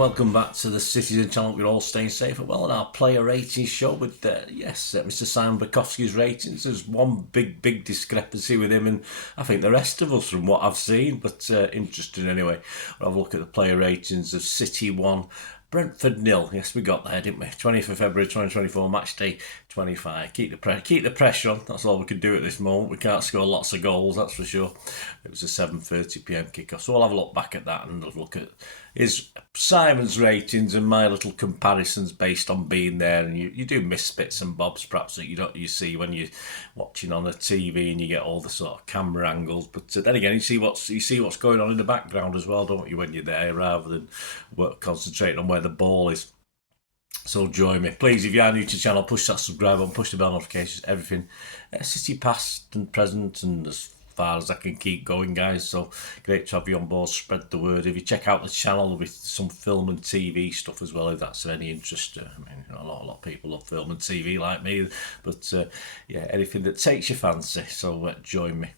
welcome back to the Citizen channel. We're all staying safe and well on our player ratings show with, Mr. Simon Bajkowski's ratings. There's one big discrepancy with him and I think the rest of us from what I've seen, but interesting anyway. We'll have a look at the player ratings of City 1, Brentford 0. Yes, we got there, didn't we? 20th of February 2024, match day 25. Keep the pressure on. That's all we can do at this moment. We can't score lots of goals, that's for sure. It was a 7:30 p.m. kickoff. So we'll have a look back at that and look at Simon's ratings and my little comparisons based on being there. And you do miss bits and bobs perhaps that you see when you're watching on the TV and you get all the sort of camera angles. But then again, you see what's going on in the background as well, don't you, when you're there, rather than concentrating on where the ball is. So join me. Please, if you are new to the channel, push that subscribe button, push the bell notifications, everything. City past and present and as far as I can keep going, guys. So great to have you on board. Spread the word. If you check out the channel, there'll be some film and TV stuff as well, if that's of any interest. I mean, a lot of people love film and TV like me. But anything that takes your fancy. So join me.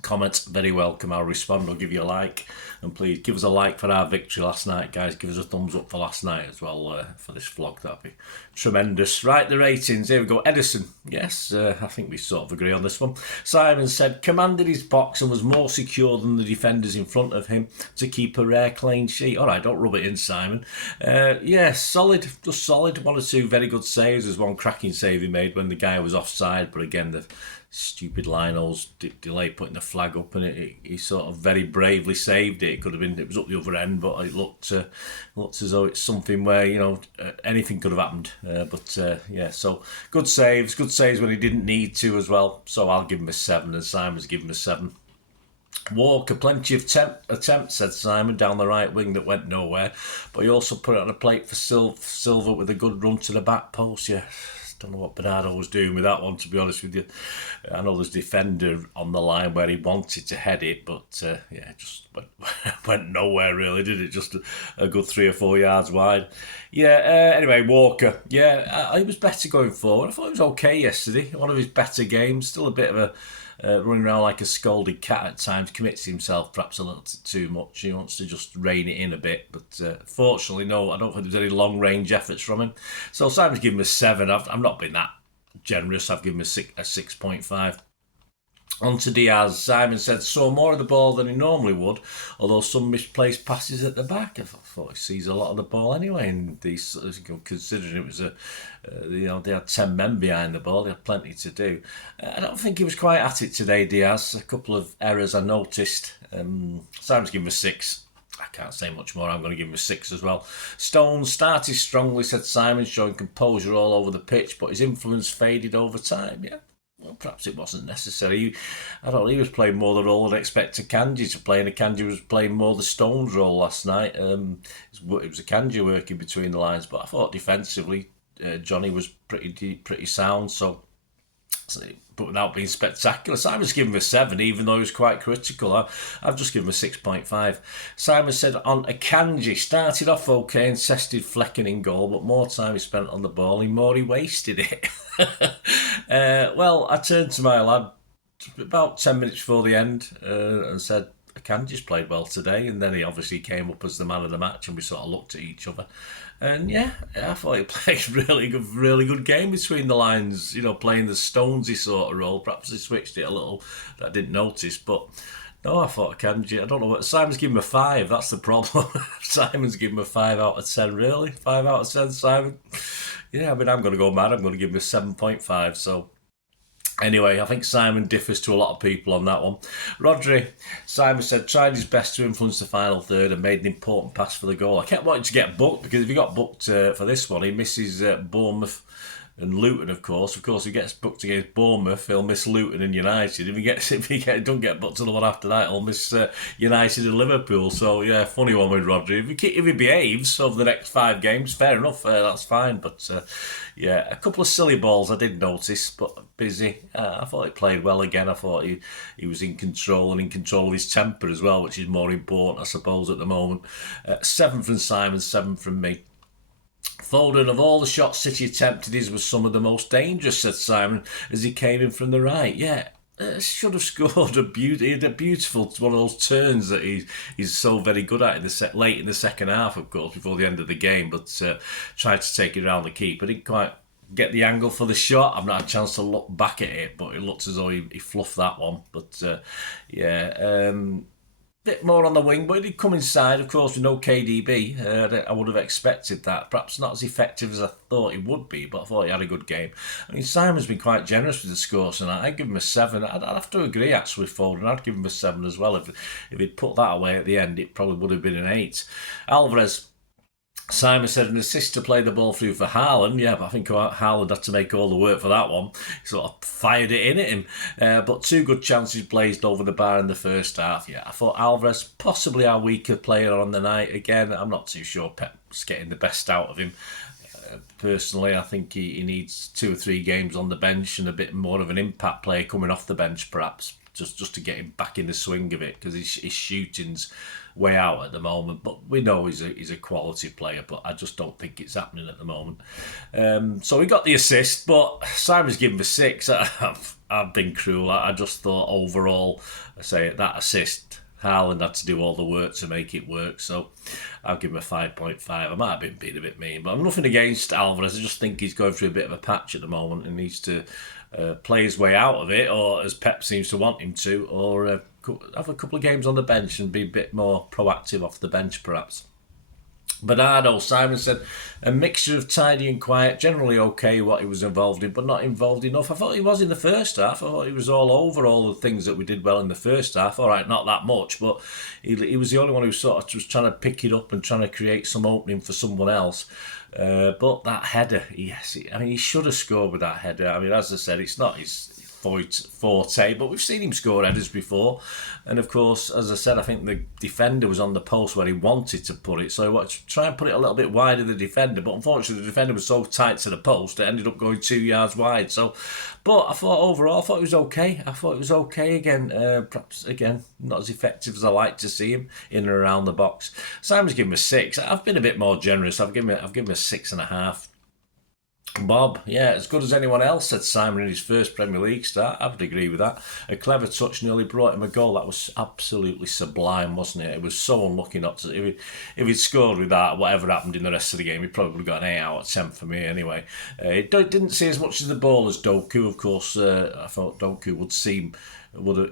Comments very welcome. I'll respond. I'll give you a like, and please give us a like for our victory last night, guys. Give us a thumbs up for last night as well for this vlog. That'd be tremendous. Right, the ratings. Here we go. Edison. Yes, I think we sort of agree on this one. Simon said commanded his box and was more secure than the defenders in front of him to keep a rare clean sheet. All right, don't rub it in, Simon. Solid, just solid. One or two very good saves. There's one cracking save he made when the guy was offside, but again the stupid Lionel's delay putting the flag up, and he sort of very bravely saved it. It was up the other end, but it looked as though it's something where anything could have happened. So good saves when he didn't need to as well. So I'll give him a 7, and Simon's given him a 7. Walker, plenty of attempts, said Simon, down the right wing that went nowhere, but he also put it on a plate for Silva with a good run to the back post. Yeah. Don't know what Bernardo was doing with that one, to be honest with you. I know there's defender on the line where he wanted to head it, but just went nowhere really, did it? Just a good 3 or 4 yards wide. Anyway, Walker. He was better going forward. I thought he was okay yesterday. One of his better games. Still a bit of a running around like a scolded cat at times, commits himself perhaps a little too much. He wants to just rein it in a bit, but fortunately, no, I don't think there's any long-range efforts from him. So Simon's given him a 7. I've not been that generous. I've given him a 6.5. On to Diaz. Simon said saw more of the ball than he normally would, although some misplaced passes at the back. I thought he sees a lot of the ball anyway, and considering it was they had 10 men behind the ball, they had plenty to do. I don't think he was quite at it today, Diaz. A couple of errors I noticed. Simon's given him a 6. I can't say much more. I'm going to give him a 6 as well. Stones started strongly, said Simon, showing composure all over the pitch, but his influence faded over time. Yeah. Well, perhaps it wasn't necessary. I don't know, he was playing more the role I'd expect Akanji to play, and Akanji was playing more the Stones role last night. It was Akanji working between the lines, but I thought defensively Johnny was pretty sound, but without being spectacular. Simon's given him a 7, even though he was quite critical. I've just given him a 6.5. Simon said on Akanji, started off okay and tested Flecken in goal, but more time he spent on the ball, the more he wasted it. Well, I turned to my lad about 10 minutes before the end and said, Akanji's played well today, and then he obviously came up as the man of the match, and we sort of looked at each other. And I thought he played really good game between the lines, playing the Stonesy sort of role. Perhaps he switched it a little that I didn't notice, but no, I thought Akanji, I don't know what, Simon's given him a 5, that's the problem. Simon's given him a 5 out of 10, really? 5 out of 10, Simon? I'm going to go mad, I'm going to give him a 7.5, so... Anyway, I think Simon differs to a lot of people on that one. Rodri, Simon said, tried his best to influence the final third and made an important pass for the goal. I kept wanting to get booked, because if he got booked for this one, he misses Bournemouth and Luton, of course. Of course, if he gets booked against Bournemouth, he'll miss Luton and United. If he don't get booked to the one after that, he'll miss United and Liverpool. So, funny one with Rodri. If he behaves over the next 5 games, fair enough, that's fine. But, a couple of silly balls I did notice, but busy. I thought he played well again. I thought he was in control and in control of his temper as well, which is more important, I suppose, at the moment. 7 from Simon, 7 from me. Foden, of all the shots City attempted, his was some of the most dangerous, said Simon, as he came in from the right. should have scored he had a beautiful one of those turns that he's so very good at in late in the second half, of course, before the end of the game, but tried to take it around the keeper. Didn't quite get the angle for the shot. I've not had a chance to look back at it, but it looks as though he fluffed that one. But bit more on the wing, but he did come inside, of course, with no KDB. I would have expected that. Perhaps not as effective as I thought he would be, but I thought he had a good game. I mean, Simon's been quite generous with the scores tonight. I'd give him a 7. I'd have to agree, actually, with Foden. I'd give him a 7 as well. If he'd put that away at the end, it probably would have been an 8. Alvarez, Simon said an assist to play the ball through for Haaland. Yeah, but I think Haaland had to make all the work for that one. He sort of fired it in at him. But 2 good chances blazed over the bar in the first half. Yeah, I thought Alvarez possibly our weaker player on the night. Again, I'm not too sure Pep's getting the best out of him. Personally, I think he needs 2 or 3 games on the bench and a bit more of an impact player coming off the bench, perhaps. Just to get him back in the swing of it, because his shooting's way out at the moment. But we know he's a quality player, but I just don't think it's happening at the moment. So we got the assist, but Simon's given a 6. I've been cruel. I just thought overall, I say that assist, Haaland had to do all the work to make it work. So I'll give him a 5.5. I might have been being a bit mean, but I'm nothing against Alvarez. I just think he's going through a bit of a patch at the moment and needs to play his way out of it, or as Pep seems to want him to, or have a couple of games on the bench and be a bit more proactive off the bench, perhaps. Bernardo, Simon said, a mixture of tidy and quiet, generally okay what he was involved in, but not involved enough. I thought he was in the first half. I thought he was all over all the things that we did well in the first half. All right, not that much, but he was the only one who sort of was trying to pick it up and trying to create some opening for someone else. But that header, yes, I mean, he should have scored with that header. I mean, as I said, it's not his forte, but we've seen him score headers before. And of course, as I said, I think the defender was on the post where he wanted to put it, so he wanted to try and put it a little bit wider than the defender, but unfortunately the defender was so tight to the post it ended up going 2 yards wide. So, but I thought overall, it was okay. Again, perhaps again not as effective as I like to see him in and around the box. Simon's given him a 6. I've been a bit more generous. I've given him a 6.5. Bob, yeah, as good as anyone else, said Simon in his first Premier League start. I would agree with that. A clever touch nearly brought him a goal. That was absolutely sublime, wasn't it? It was so unlucky not to. If he'd scored with that, whatever happened in the rest of the game, he probably would have got an 8 out of 10 for me anyway. It didn't see as much as the ball as Doku. Of course, I thought Doku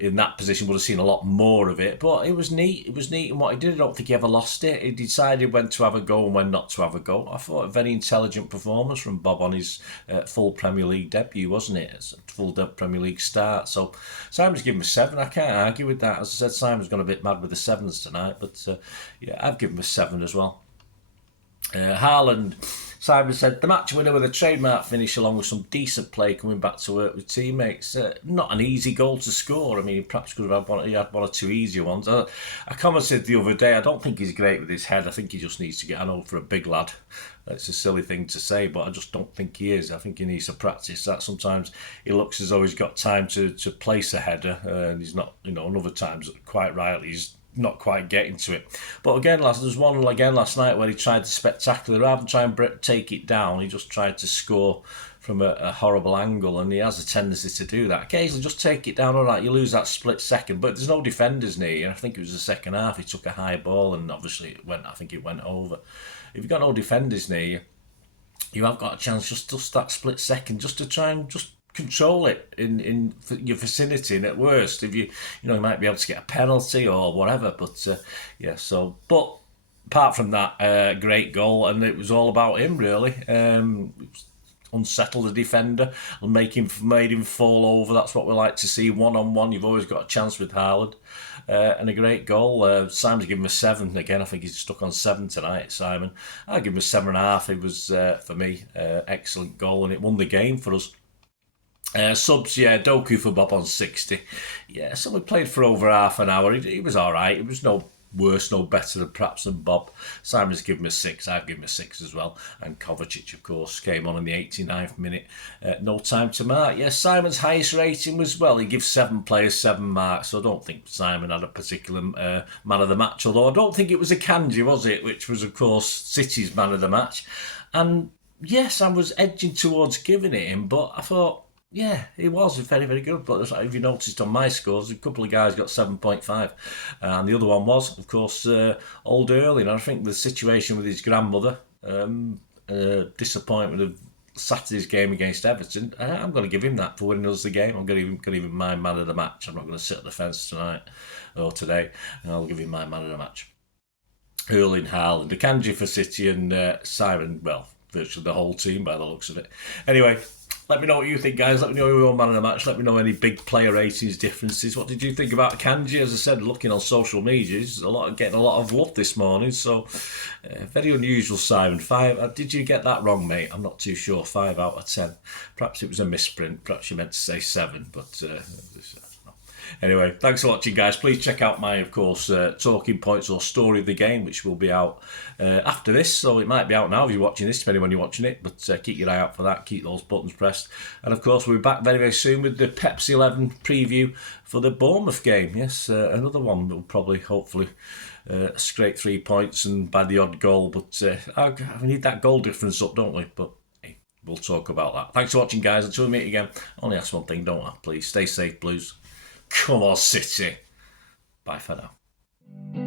in that position would have seen a lot more of it, but it was neat. It was neat in what he did. I don't think he ever lost it. He decided when to have a go and when not to have a go. I thought a very intelligent performance from Bob on his full Premier League debut, wasn't it? It's a full Premier League start. So Simon's given him a 7. I can't argue with that. As I said, Simon's gone a bit mad with the 7s tonight, but yeah, I've given him a 7 as well. Haaland, Simon said, the match winner with a trademark finish along with some decent play coming back to work with teammates. Not an easy goal to score. I mean, he perhaps could have had one or two easier ones. I commented the other day, I don't think he's great with his head. I think he just needs to get, I know for a big lad, it's a silly thing to say, but I just don't think he is. I think he needs to practice that. Sometimes he looks as though he's got time to place a header, and he's not, and other times, quite rightly, he's not quite getting to it. But again, there's one last night where he tried to spectacular, rather than try and take it down, he just tried to score from a horrible angle, and he has a tendency to do that. Occasionally just take it down, all right, you lose that split second, but there's no defenders near you. I think it was the second half, he took a high ball and obviously it went over. If you've got no defenders near you, you have got a chance just that split second, just to try and just control it in your vicinity, and at worst, if you might be able to get a penalty or whatever. But but apart from that, great goal, and it was all about him really. Unsettled the defender and made him fall over. That's what we like to see. 1-on-1, you've always got a chance with Haaland, and a great goal. Simon's given him a 7 again. I think he's stuck on 7 tonight, Simon. I'll give him a 7.5. It was for me excellent goal, and it won the game for us. Subs, Doku for Bob on 60. Yeah, so we played for over half an hour. He was all right. It was no worse, no better than Bob. Simon's given him a 6. I've given him a 6 as well. And Kovacic, of course, came on in the 89th minute. No time to mark. Yes, Simon's highest rating was, he gives 7 players 7 marks. So I don't think Simon had a particular man of the match. Although I don't think it was a Kanji, was it? Which was, of course, City's man of the match. And yes, I was edging towards giving it him, but I thought, Yeah, he was very, very good. But if you noticed on my scores, a couple of guys got 7.5. And the other one was, of course, Old Early. And I think the situation with his grandmother, disappointment of Saturday's game against Everton, I'm going to give him that for winning us the game. I'm going to give him my man of the match. I'm not going to sit on the fence tonight or today. I'll give him my man of the match. Erling Haaland, Akanji for City, and Siren, well, virtually the whole team by the looks of it. Anyway, let me know what you think, guys. Let me know your man of the match. Let me know any big player ratings differences. What did you think about Akanji? As I said, looking on social media, he's getting a lot of love this morning. So, very unusual, Simon. 5. Did you get that wrong, mate? I'm not too sure. 5 out of 10. Perhaps it was a misprint. Perhaps you meant to say 7, but. Anyway, thanks for watching, guys. Please check out my, of course, talking points or story of the game, which will be out after this. So it might be out now if you're watching this, depending when you're watching it. But keep your eye out for that. Keep those buttons pressed. And, of course, we'll be back very, very soon with the Pepsi 11 preview for the Bournemouth game. Yes, another one that will probably, hopefully, scrape 3 points and by the odd goal. But we need that goal difference up, don't we? But hey, we'll talk about that. Thanks for watching, guys. Until we meet again, only ask one thing, don't I? Please stay safe, Blues. Come on, City. Bye for now.